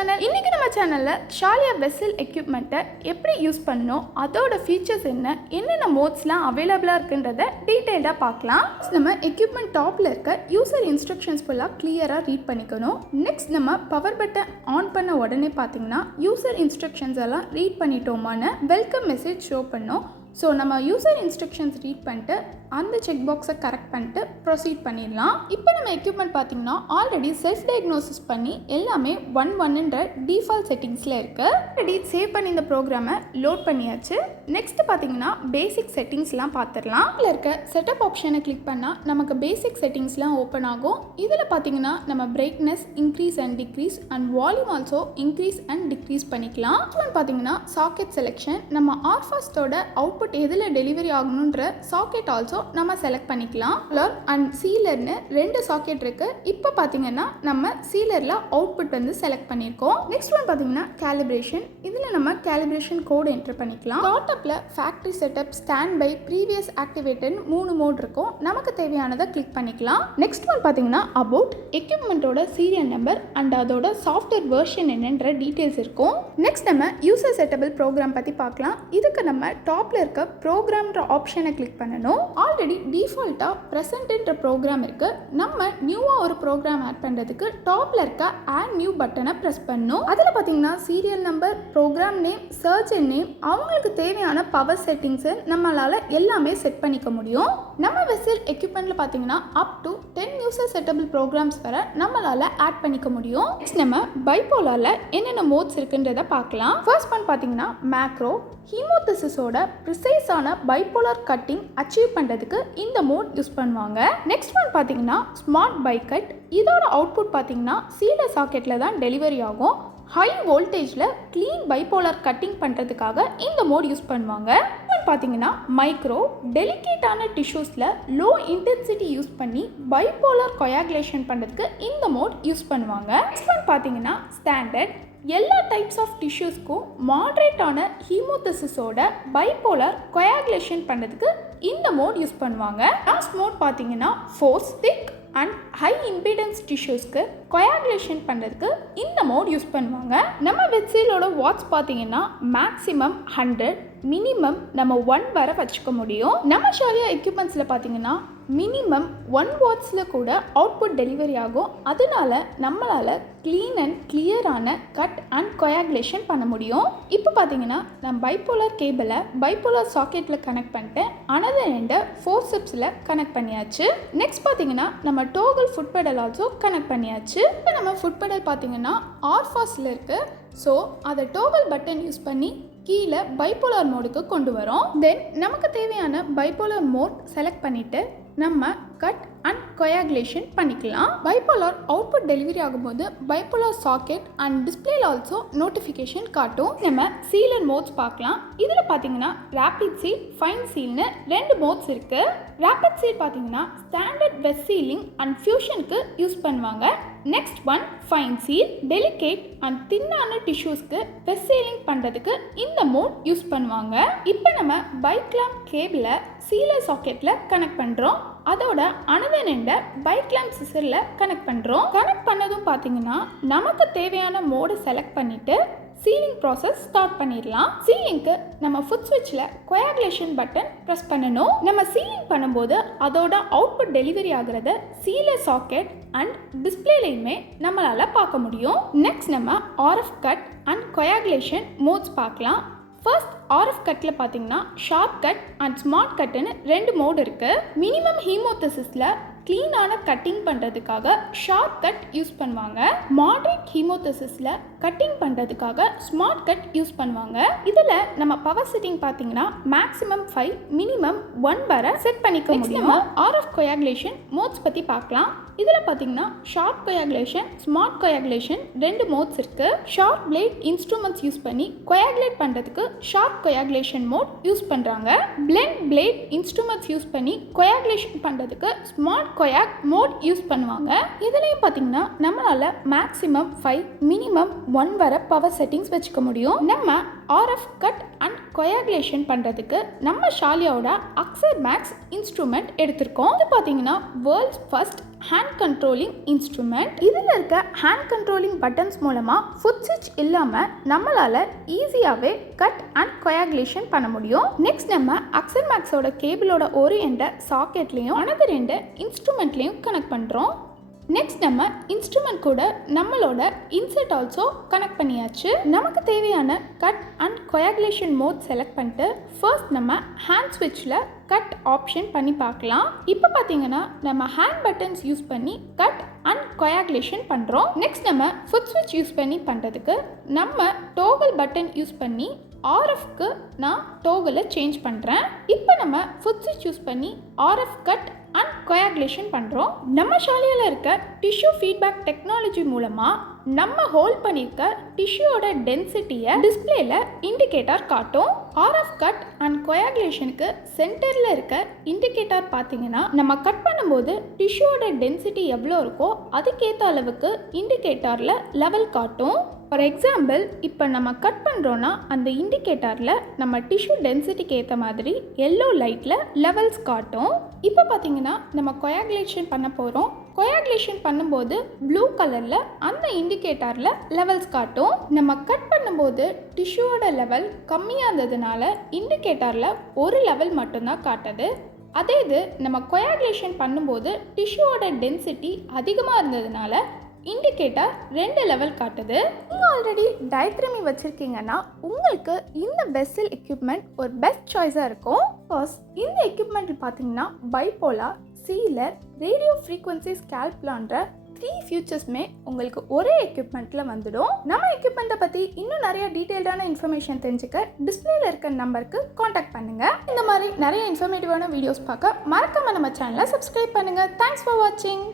Channel. இன்னைக்கு நம்ம சேனல்ல ஷாலியா வெசல் எக்யூப்மெண்ட்டை எப்படி யூஸ் பண்ணணும், அதோட ஃபீச்சர்ஸ் என்னென்ன மோட்ஸ்லாம் அவைலபிளாக இருக்குன்றதை டீட்டெயில்டாக பார்க்கலாம். நம்ம எக்யூப்மெண்ட் டாப்பில் இருக்க யூசர் இன்ஸ்ட்ரக்ஷன்ஸ் ஃபுல்லாக கிளியராக ரீட் பண்ணிக்கணும். நெக்ஸ்ட் நம்ம பவர் பட்டன் ஆன் பண்ண உடனே பார்த்தீங்கன்னா யூசர் இன்ஸ்ட்ரக்ஷன்ஸ் எல்லாம் ரீட் பண்ணிட்டோமான வெல்கம் மெசேஜ் ஷோ பண்ணோம். ஸோ நம்ம யூசர் இன்ஸ்ட்ரக்ஷன்ஸ் ரீட் பண்ணிட்டு அந்த செக் பாக்ஸை கரெக்ட் பண்ணிட்டு ப்ரொசீட் பண்ணிடலாம். இப்போ நம்ம எக்யூப்மெண்ட் பார்த்தீங்கன்னா ஆல்ரெடி செல்ஃப் டயக்னோசிஸ் பண்ணி எல்லாமே 1.1ன்ற டிஃபால்ட் செட்டிங்ஸில் இருக்குது. ஆல்ரெடி சேவ் பண்ணி இந்த ப்ரோக்ராமை லோட் பண்ணியாச்சு. நெக்ஸ்ட் பார்த்தீங்கன்னா பேசிக் செட்டிங்ஸ்லாம் பார்த்துடலாம். இதில் இருக்க செட்டப் ஆப்ஷனை கிளிக் பண்ணால் நமக்கு பேசிக் செட்டிங்ஸ்லாம் ஓப்பன் ஆகும். இதில் பார்த்தீங்கன்னா நம்ம brightness increase and degrees and volume also increase and degrees பண்ணிக்கலாம். பார்த்தீங்கன்னா சாக்கெட் செலெக்ஷன், நம்ம ஆர்ஃபாஸ்டோட அவுட்புட் எதில் டெலிவரி ஆகணுன்ற சாக்கெட் ஆல்சோ நம்ம செலக்ட் பண்ணிக்கலாம். சீலர் அண்ட் சீலர்னு 2 சாக்கெட் இருக்கு. இப்போ பார்த்தீங்கன்னா நம்ம சீலரில் அவுட்புட் வந்து செலக்ட் பண்ணியிருக்கோம். நெக்ஸ்ட் ஒன் பார்த்தீங்கன்னா கேலிப்ரேஷன். இதில் நம்ம கேலிப்ரேஷன் கோட் என்டர் பண்ணிக்கலாம். ஸ்டார்ட்அப்பில் factory setup, stand by, previous activation 3 mode இருக்கும். நமக்கு தேவையானதை கிளிக் பண்ணிக்கலாம். நெக்ஸ்ட் ஒன் பார்த்தீங்கன்னா அபவுட் எக்யூப்மெண்ட்டோட சீரியல் நம்பர் அண்ட் அதோட சாஃப்ட்வேர் வெர்ஷன் என்னன்ற டீட்டெயில்ஸ் இருக்கும். நெக்ஸ்ட் நம்ம யூசர் செட்டபிள் ப்ரோக்ராம் பற்றி பார்க்கலாம். இதுக்கு நம்ம டாப்ல இருக்க ப்ரோக்ராம்ன்ற ஆப்ஷனை கிளிக் பண்ணணும். ஆல்ரெடி டிஃபால்ட்டாக ப்ரெசென்ட்ன்ற ப்ரோக்ராம் இருக்குது. நம்ம நியூவாக ஒரு ப்ரோக்ராம் ஆட் பண்ணுறதுக்கு டாப்பில் இருக்க ஆட் நியூ பட்டனை ப்ரெஸ் பண்ணணும். அதில் பார்த்தீங்கன்னா serial number, program name, search name, அவங்களுக்கு தேவையான பவர் செட்டிங்ஸை நம்மளால் எல்லாமே செட் பண்ணிக்க முடியும். நம்ம வெசல் எக்யூப்மெண்ட்டில் பார்த்தீங்கன்னா அப் டு 10 யூசர் செட்டபிள் ப்ரோக்ராம்ஸ் வர நம்மளால் ஆட் பண்ணிக்க முடியும். நெக்ஸ்ட் நம்ம பைபோலாரில் என்னென்ன மோட்ஸ் இருக்குன்றதை பார்க்கலாம். ஃபர்ஸ்ட் ஒன் பார்த்தீங்கன்னா மேக்ரோ. ஹீமோதசிஸோட ப்ரிசைஸான பைபோலார் கட்டிங் அச்சீவ் பண்ணுறதுக்கு இந்த மோட் யூஸ் பண்ணுவாங்க. நெக்ஸ்ட் ஒன் பார்த்தீங்கன்னா ஸ்மார்ட் பை கட். இதோட அவுட்புட் பார்த்தீங்கன்னா சீலர் சாக்கெட்டில் தான் டெலிவரி ஆகும். ஹை வோல்டேஜில் க்ளீன் பைபோலார் கட்டிங் பண்ணுறதுக்காக இந்த மோட் யூஸ் பண்ணுவாங்க. பார்த்தீங்கன்னா மைக்ரோ, டெலிகேட்டான டிஷ்யூஸில் லோ இன்டென்சிட்டி யூஸ் பண்ணி பைபோலார் கொயாகுலேஷன் பண்ணுறதுக்கு இந்த மோட் யூஸ் பண்ணுவாங்க. நெக்ஸ்ட் ஒன் பார்த்தீங்கன்னா ஸ்டாண்டர்ட். எல்லா டைப்ஸ் ஆஃப் டிஷ்யூஸ்க்கும் மாட்ரேட்டான ஹீமோதசிஸோட பைபோலார் கொயாகுலேஷன் பண்ணுறதுக்கு இந்த மோட் யூஸ் பண்ணுவாங்க. லாஸ்ட் மோட் பார்த்தீங்கன்னா force, thick and high impedance டிஷ்யூஸ்க்கு கொயாகுலேஷன் பண்ணுறதுக்கு இந்த மோட் யூஸ் பண்ணுவாங்க. நம்ம வெப்சைட்டோட வாட்ஸ் பார்த்தீங்கன்னா மேக்ஸிமம் 100, மினிமம் நம்ம 1 வரை வச்சுக்க முடியும். நம்ம ஷாலியா எக்யூப்மெண்ட்ஸில் பார்த்தீங்கன்னா மினிமம் 1 வாட்ஸில் கூட அவுட்புட் டெலிவரி ஆகும். அதனால நம்மளால் க்ளீன் அண்ட் கிளியரான கட் அண்ட் கொயாகுலேஷன் பண்ண முடியும். இப்போ பார்த்தீங்கன்னா நான் பைபோலார் கேபிளை பைபோலார் சாக்கெட்டில் கனெக்ட் பண்ணிட்டேன். அனதர் எண்டை ஃபோர்செப்ஸில் கனெக்ட் பண்ணியாச்சு. நெக்ஸ்ட் பார்த்தீங்கன்னா நம்ம toggle foot pedal also connect பண்ணியாச்சு. இப்போ நம்ம ஃபுட் பெடல் பார்த்தீங்கன்னா ஆர்ஃபாஸில் இருக்குது. ஸோ அதை டோகல் பட்டன் யூஸ் பண்ணி கீழே பைபோலார் மோடுக்கு கொண்டு வரோம். தென் நமக்கு தேவையான பைபோலார் மோட் செலக்ட் பண்ணிவிட்டு நம்ம கட் அண்ட் கொயாகுலேஷன் பண்ணிக்கலாம். பைபோலார் அவுட்புட் டெலிவரி ஆகும்போது பைபோலார் சாக்கெட் அண்ட் டிஸ்பிளேல ஆல்சோ நோட்டிஃபிகேஷன் காட்டும். நம்ம சீலர் மோட்ஸ் பார்க்கலாம். இதில் பார்த்தீங்கன்னா ரேபிட் சீல், ஃபைன் சீல்னு 2 மோட்ஸ் இருக்குது. ரேபிட் சீல் பார்த்தீங்கன்னா ஸ்டாண்டர்ட் வெட் சீலிங் அண்ட் ஃபியூஷனுக்கு யூஸ் பண்ணுவாங்க. Next one fine seal, delicate and தின்னான டிஷ்யூஸ்க்கு வெட் சீலிங் பண்ணுறதுக்கு இந்த மோட் யூஸ் பண்ணுவாங்க. இப்போ நம்ம பைக் லேம்ப் கேபிளை சீலர் சாக்கெட்டில் கனெக்ட் பண்ணுறோம். அதோட அனதர் எண்டை பைக் லேம்ப் சிசரில் கனெக்ட் பண்ணுறோம். கனெக்ட் பண்ணதும் பார்த்தீங்கன்னா நமக்கு தேவையான மோடை செலக்ட் பண்ணிவிட்டு சீலிங் ப்ராசஸ் ஸ்டார்ட் பண்ணிடலாம். சீலிங்க்கு நம்ம ஃபுட் ஸ்விட்சில் கொயாகுலேஷன் பட்டன் ப்ரெஸ் பண்ணணும். நம்ம சீலிங் பண்ணும்போது அதோட அவுட்புட் டெலிவரி ஆகிறத சீலர் சாக்கெட் அண்ட் டிஸ்பிளேலையுமே நம்மளால் பார்க்க முடியும். நெக்ஸ்ட் நம்ம RF cut and coagulation modes பார்க்கலாம். ஃபர்ஸ்ட் ஆர்எஃப் கட்டில் பார்த்தீங்கன்னா ஷார்ப் கட் அண்ட் ஸ்மார்ட் கட்டுன்னு 2 மோட் இருக்குது. மினிமம் ஹீமோதசிஸில் க்ளீனான கட்டிங் பண்ணுறதுக்காக ஷார்ப் கட் யூஸ் பண்ணுவாங்க. மாட்ரேட் ஹீமோதசிஸில் கட்டிங் பண்ணுறதுக்காக ஸ்மார்ட் கட் யூஸ் பண்ணுவாங்க. இதில் நம்ம பவர் செட்டிங் பார்த்தீங்கன்னா மேக்ஸிமம் 5, மினிமம் 1 வரை செட் பண்ணிக்க முடியும். ஆர்எஃப் கொயாகுலேஷன் மோட்ஸ் பற்றி பார்க்கலாம். இதில் பார்த்தீங்கன்னா sharp coagulation, smart coagulation 2 modes இருக்குது. ஷார்ப் பிளேட் இன்ஸ்ட்ருமெண்ட்ஸ் யூஸ் பண்ணி கொயாகுலேட் பண்ணுறதுக்கு ஷார்ப் கொயாகுலேஷன் மோட் யூஸ் பண்ணுறாங்க. பிளெண்ட் பிளேட் இன்ஸ்ட்ருமெண்ட்ஸ் யூஸ் பண்ணி கொயாகுலேஷன் பண்ணுறதுக்கு ஸ்மார்ட் கொயாக் மோட் யூஸ் பண்ணுவாங்க. இதுலேயும் பார்த்தீங்கன்னா நம்மளால் மேக்ஸிமம் 5, மினிமம் 1 வரை பவர் செட்டிங்ஸ் வச்சுக்க முடியும். நம்ம ஆர்எஃப் கட் அண்ட் கொயாகுலேஷன் பண்ணுறதுக்கு நம்ம ஷாலியாவோட அக்ஸர் மேக்ஸ் இன்ஸ்ட்ருமெண்ட் எடுத்திருக்கோம். இது பார்த்தீங்கன்னா world's first hand controlling instrument. இதில் இருக்க ஹேண்ட் கண்ட்ரோலிங் பட்டன்ஸ் மூலமாக ஃபுட் ஸ்விட்ச் இல்லாமல் நம்மளால் ஈஸியாகவே கட் அண்ட் கொயாகுலேஷன் பண்ண முடியும். நெக்ஸ்ட் நம்ம அக்ஸர் மேக்ஸோட கேபிளோட ஒரு எண்டை சாக்கெட்லேயும் அனதர் எண்டை இன்ஸ்ட்ருமெண்ட்லேயும் கனெக்ட் பண்ணுறோம். நெக்ஸ்ட் நம்ம இன்ஸ்ட்ருமெண்ட் கூட நம்மளோட இன்செர்ட் ஆல்சோ கனெக்ட் பண்ணியாச்சு. நமக்கு தேவையான cut and coagulation mode select பண்ணிட்டு ஃபர்ஸ்ட் நம்ம ஹேண்ட் ஸ்விட்சில் கட் ஆப்ஷன் பண்ணி பார்க்கலாம். இப்போ பார்த்தீங்கன்னா நம்ம ஹேண்ட் பட்டன்ஸ் யூஸ் பண்ணி கட் அண்ட் கொயாகுலேஷன் பண்ணுறோம். நெக்ஸ்ட் நம்ம ஃபுட் ஸ்விட்ச் யூஸ் பண்ணி பண்ணுறதுக்கு நம்ம டோகல் பட்டன் யூஸ் பண்ணி ஆர்எஃப்க்கு நான் டோகலை சேஞ்ச் பண்ணுறேன். இப்போ நம்ம ஃபுட் ஸ்விட்ச் யூஸ் பண்ணி ஆர்எஃப் கட் அண்ட் கொயாகுலேஷன் பண்ணுறோம். நம்ம ஷாலியாவில் இருக்க டிஷ்யூ ஃபீட்பேக் டெக்னாலஜி மூலமாக நம்ம ஹோல்ட் பண்ணியிருக்க டிஷ்யூவோட டென்சிட்டியை டிஸ்பிளேல இண்டிகேட்டர் காட்டும். ஆர்எஃப் கட் அண்ட் கொயாகுலேஷனுக்கு சென்டரில் இருக்க இண்டிகேட்டர் பார்த்தீங்கன்னா நம்ம கட் பண்ணும்போது டிஷ்யூவோட டென்சிட்டி எவ்வளோ இருக்கோ அதுக்கேற்ற அளவுக்கு இண்டிகேட்டரில் லெவல் காட்டும். ஃபார் எக்ஸாம்பிள் இப்போ நம்ம கட் பண்ணுறோன்னா அந்த இண்டிகேட்டரில் நம்ம டிஷ்யூ டென்சிட்டிக்கு ஏற்ற மாதிரி எல்லோ லைட்டில் லெவல்ஸ் காட்டும். இப்போ பார்த்தீங்கன்னா நம்ம கொயாகுலேஷன் பண்ண போகிறோம். கொயாகுலேஷன் பண்ணும்போது ப்ளூ கலரில் அந்த இண்டிகேட்டரில் லெவல்ஸ் காட்டும். நம்ம கட் பண்ணும்போது டிஷ்யூவோட லெவல் கம்மியாக இருந்ததுனால இண்டிகேட்டரில் ஒரு லெவல் மட்டும்தான் காட்டுது. அதே இது நம்ம கொயாகுலேஷன் பண்ணும்போது டிஷ்யூவோட டென்சிட்டி அதிகமாக இருந்ததுனால இண்டிகேட்டர் 2 லெவல் காட்டுது. நீங்கள் ஆல்ரெடி டயக்ராமி வச்சுருக்கீங்கன்னா உங்களுக்கு இந்த வெசல் எக்யூப்மெண்ட் ஒரு பெஸ்ட் சாய்ஸாக இருக்கும். ஃபர்ஸ்ட் இந்த எக்யூப்மெண்ட் பார்த்தீங்கன்னா பைபோலார், சீலர், ரேடியோ ஃப்ரீக்வன்சி ஸ்கேல்ப்லான்ற 3 ஃபியூச்சர்ஸுமே உங்களுக்கு ஒரே எக்யூப்மெண்ட்டில் வந்துடும். நம்ம எக்யூப்மெண்ட்டை பற்றி இன்னும் நிறைய டீட்டெயில்டான இன்ஃபர்மேஷன் தெரிஞ்சுக்க டிஸ்பிளேல இருக்க நம்பருக்கு காண்டாக்ட் பண்ணுங்கள். இந்த மாதிரி நிறைய இன்ஃபர்மேட்டிவான வீடியோஸ் பார்க்க மறக்காமல் நம்ம சேனலை சப்ஸ்கிரைப் பண்ணுங்கள். தேங்க்ஸ் ஃபார் வாட்சிங்.